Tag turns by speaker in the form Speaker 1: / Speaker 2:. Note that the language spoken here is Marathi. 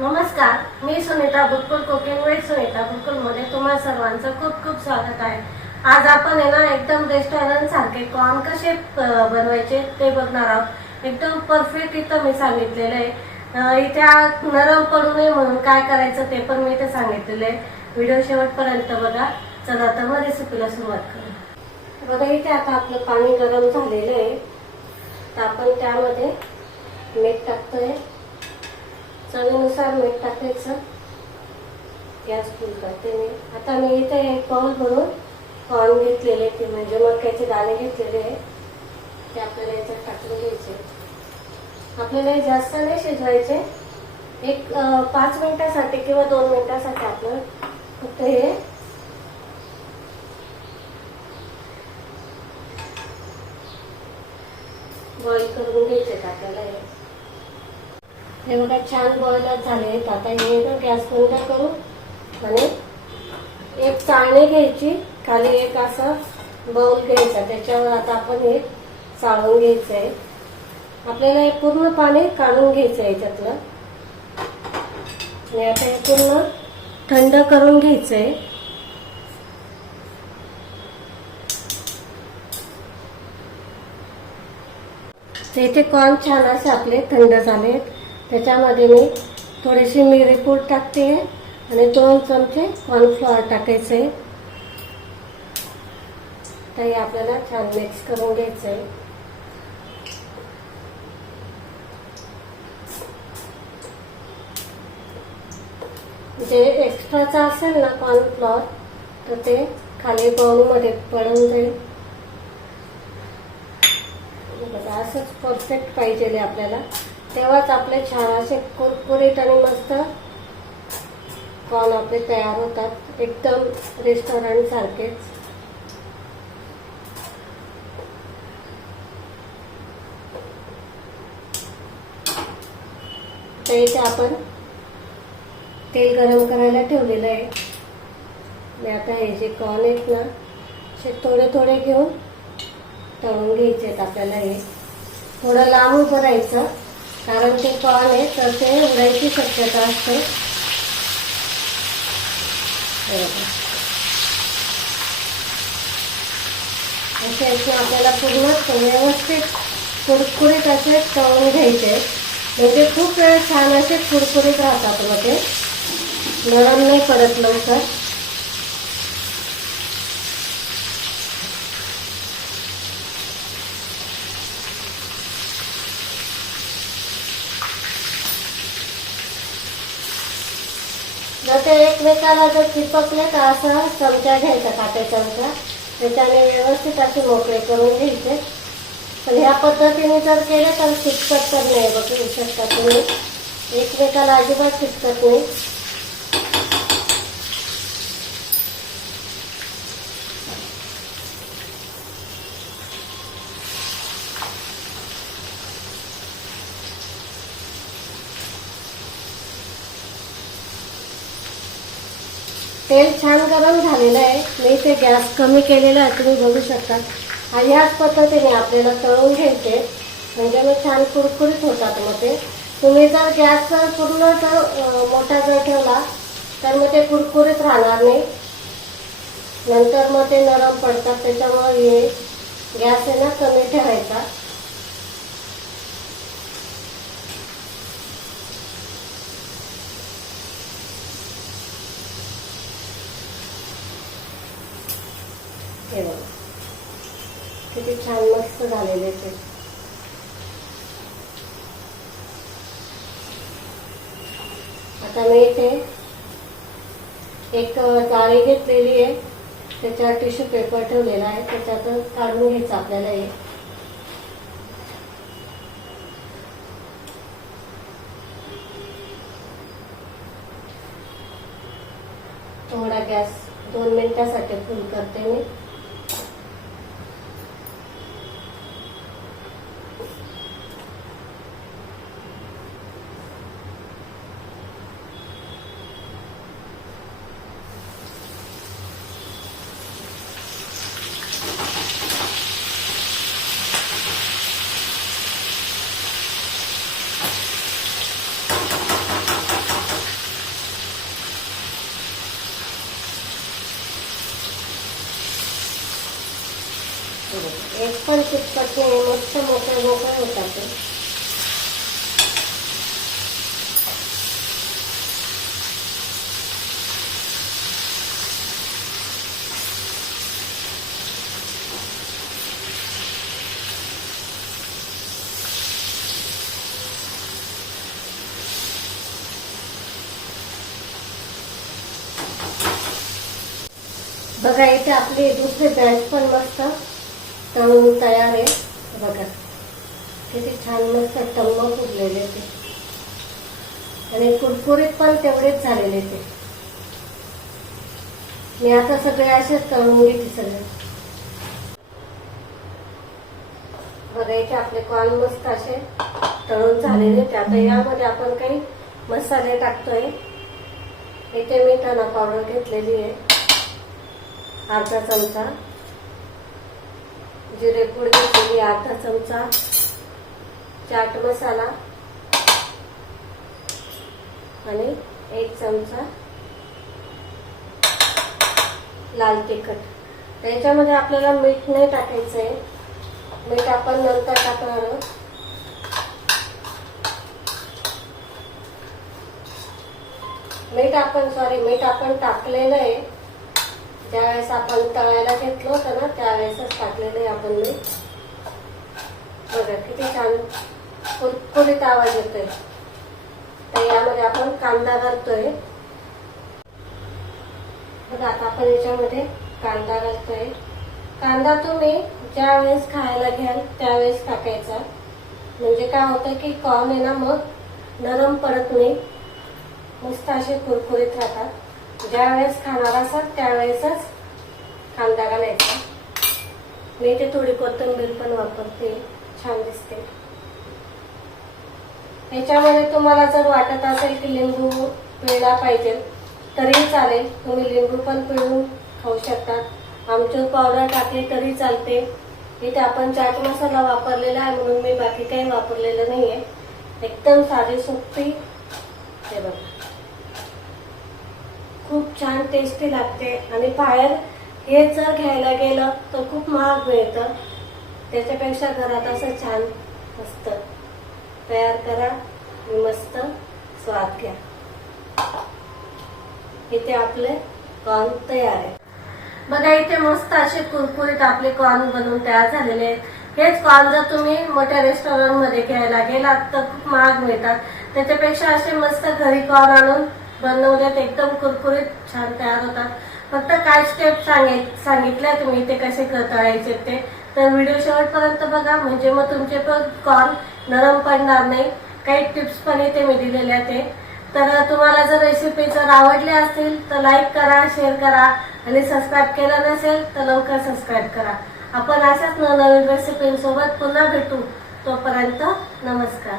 Speaker 1: नमस्कार मी सुनीता बुटकुल कुकिंग विथ सुनीता बुटकुलमध्ये तुम्हा सर्वांचं खूप खूप स्वागत आहे. आज आपण आहे ना एकदम रेस्टॉरंट सारखे कॉर्न कसे बनवायचे ते बघणार आहोत. एकदम परफेक्ट इथं मी सांगितलेलं आहे. इथे नरम पडू नये म्हणून काय करायचं ते पण मी इथे सांगितलेलं आहे. व्हिडिओ शेवटपर्यंत बघा. चला आता मग रेसिपीला सुरुवात करू. बघा इथे आता आपलं पाणी गरम झालेलं आहे. तर आपण त्यामध्ये मीठ टाकतोय. चवीनुसार मीठ टाकायचं. गॅस फुल करते मी. आता मी इथे एक पाऊल भरून कॉर्न घेतलेले ते म्हणजे मक्याचे दाणे घेतलेले आहे ते आपल्याला याच्यात टाकून घ्यायचे. आपल्याला जास्त नाही शिजवायचे. एक पाच मिनिटासाठी किंवा दोन मिनिटासाठी आपण फक्त हे बॉईल करून घ्यायचे आपल्याला हे. हे बघा छान बॉयलर झाले आता हे ना गॅस बंद करू आणि एक चाळणी घ्यायची. खाली एक असा बाउल घ्यायचा. त्याच्यावर आता आपण हे चाळून घ्यायचं आहे. आपल्याला हे पूर्ण पाणी काढून घ्यायचं आहे त्यातलं आणि आता हे पूर्ण थंड करून घ्यायचं आहे. तर इथे कॉर्न छान असे आपले थंड झालेत. त्याच्यामध्ये मी थोडीशी मिरी पूड टाकते आणि दोन चमचे कॉर्नफ्लॉवर टाकायचे. तर हे आपल्याला छान मिक्स करून घ्यायचं आहे जे एक्स्ट्राचा असेल ना कॉर्नफ्लॉवर तर ते खाली बाउलमध्ये पडून जाईल. बघा असंच परफेक्ट पाहिजे आपल्याला. तेव्हाच आपले छान असे कुरकुरीत आणि मस्त कॉर्न आपले तयार होतात. एकदम रेस्टॉरंट सारखेच. तर इथे आपण तेल गरम करायला ठेवलेलं आहे. मी आता हे जे कॉर्न आहेत ना असे थोडे थोडे घेऊन तळून घ्यायचे आहेत आपल्याला हे. थोडं लांब उभं राहायचं. कारण ते कॉर्न आहे तर ते उडायची शक्यता असते. असे असे आपल्याला पूर्ण व्यवस्थित कुरकुरीत असे तळून घ्यायचे. म्हणजे खूप वेळ छान असे कुरकुरीत राहतात मग ते. नरम नाही पडत लवकर. जर ते एकमेकाला जर चिपकले तर असा चमचा घ्यायचा काटे चमचा. त्याच्याने व्यवस्थित असे मोकळे करून घ्यायचे. पण ह्या पद्धतीने जर केले तर चिटकत तर नाही बघू शकता तुम्ही. एकमेकाला अजिबात चिटकत नाही. तेल छान गरम झालेलं आहे. मी ते गॅस कमी केलेला आहे तुम्ही बघू शकता. आणि ह्याच पद्धतीने आपल्याला तळून घ्यायचे. म्हणजे मग छान कुरकुरीत होतात मग ते. तुम्ही जर गॅस पूर्ण जर मोठा जर ठेवला तर मग ते कुरकुरीत राहणार नाही. नंतर मग ते नरम पडतात त्याच्यामुळे हे गॅस आहे ना कमी ठेवायचा हे बघा किती छान मस्त झालेले ते. आता मी इथे एक जाळी घेतलेली आहे. त्याच्यावर टिश्यू पेपर ठेवलेला आहे. त्याच्यात काढून घ्यायचं आपल्याला हे. थोडा गॅस दोन मिनिटासाठी फुल करते मी. एक पण चिटकत नाही मस्त मोकळे मोकळे होतात ते बघा इथे आपली दुसरी बँच पण मस्त. तळून तयार आहे बघा. किती छान मस्त टम्म फुटलेले ते. आणि कुरकुरीत पण तेवढेच झालेले ते. मी आता सगळे असेच तळून घेते सगळे. बघा इथे आपले कॉल मस्त असे तळून झालेले ते. आता यामध्ये आपण काही मसाले टाकतोय. इथे मी धना पावडर घेतलेली आहे. अर्धा चमचा. जिरेपूड घेतलेली अर्धा चमचा चाट मसाला आणि एक चमचा लाल तिखट. त्याच्यामध्ये आपल्याला मीठ नाही टाकायचं आहे मीठ आपण नंतर टाकणार आहोत. मीठ आपण सॉरी मीठ आपण टाकलेलं आहे. ज्यावेळेस आपण तळायला घेतलं होतं ना त्यावेळेसच टाकलेलं आहे आपण मी बघा किती छान कुरकुरीत आवाज येतोय. तर यामध्ये आपण कांदा घालतोय. बघा आता आपण याच्यामध्ये कांदा घालतोय. कांदा तुम्ही ज्या वेळेस खायला घ्याल त्यावेळेस टाकायचा. म्हणजे काय होतं की कॉर्न आहे ना मग नरम पडत नाही. मस्त असे कुरकुरीत राहतात. ज्यावेळेस खाणार असाल त्यावेळेसच कांदा घालायचा. मी इथे थोडी कोथिंबीर पण वापरते छान दिसते. याच्यामध्ये तुम्हाला जर वाटत असेल की लिंबू पिळला पाहिजे तरी चालेल. तुम्ही लिंबू पण पिळून खाऊ शकतात आमचूर पावडर टाकली तरी चालते. इथे आपण चाट मसाला वापरलेला आहे म्हणून मी बाकी काही वापरलेलं नाहीये. एकदम साधी सोपी. हे बघा. छान टेस्टी लागते. आणि बाहेर हे जर घ्यायला गेलं तर खूप महाग मिळतं. त्याच्यापेक्षा घरात असं छान असतं तयार करा आणि मस्त स्वाद घ्या. इथे आपले कॉर्न तयार आहे बघा इथे मस्त असे कुरकुरीत आपले कॉर्न बनवून तयार झालेले आहेत. हेच कॉर्न जर तुम्ही मोठ्या रेस्टॉरंटमध्ये घ्यायला गेलात तर खूप महाग मिळतात. त्याच्यापेक्षा असे मस्त घरी कॉर्न आणून बनवल्यात एकदम कुरकुरीत छान तयार होतात. फक्त काय स्टेप सांगित सांगितल्या तुम्ही ते कसे तळायचे ते. तर व्हिडिओ शेवटपर्यंत बघा म्हणजे मग तुमचे पण कॉर्न नरम पडणार नाही. काही टिप्स पण इथे मी दिलेल्या ते तर तुम्हाला जर रेसिपी जर आवडली असतील तर लाईक करा शेअर करा आणि सबस्क्राईब केलं नसेल तर लवकर सबस्क्राईब करा. आपण अशाच नवनवीन रेसिपींसोबत पुन्हा भेटू. तोपर्यंत नमस्कार.